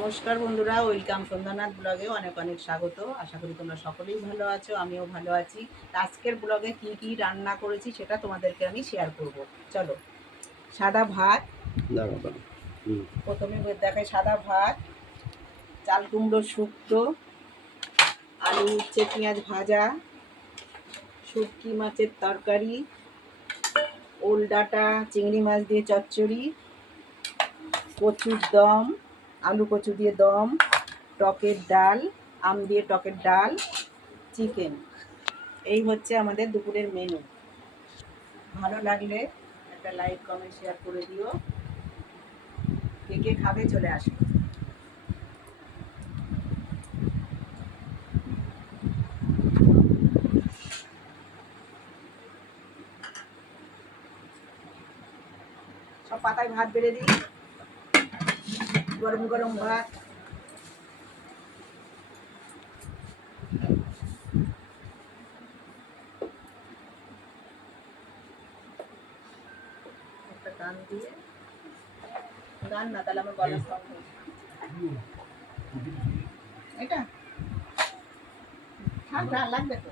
নমস্কার বন্ধুরা ওয়েলকাম সন্ধ্যানাথ ব্লগে অনেক অনেক স্বাগত। আশা করি তোমরা সকলেই ভালো আছো আমিও ভালো আছি। আজকের ব্লগে কি কি রান্না করেছি সেটা তোমাদেরকে আমি শেয়ার করব। চলো সাদা ভাত। প্রথমে দেখাই সাদা ভাত চাল কুমড়ো শুক্তো আলু উচ্ছে পেঁয়াজ ভাজা শুটকি মাছের তরকারি ওল ডাঁটা চিংড়ি মাছ দিয়ে চচ্চড়ি কচুর দম আলু কচু দিয়ে দম, টকের ডাল, আম দিয়ে টকের ডাল, চিকেন। এই হচ্ছে আমাদের দুপুরের মেনু ভালো লাগলে একটা লাইক কমেন্ট শেয়ার করে দিও। কে কে খাবে চলে আসবে। সব পাতায় ভাত বেড়ে দিই। গরম গরম ভাত। গান দিয়ে। গান না তাহলে আমার গলা এটা? থাক লাগবে তো।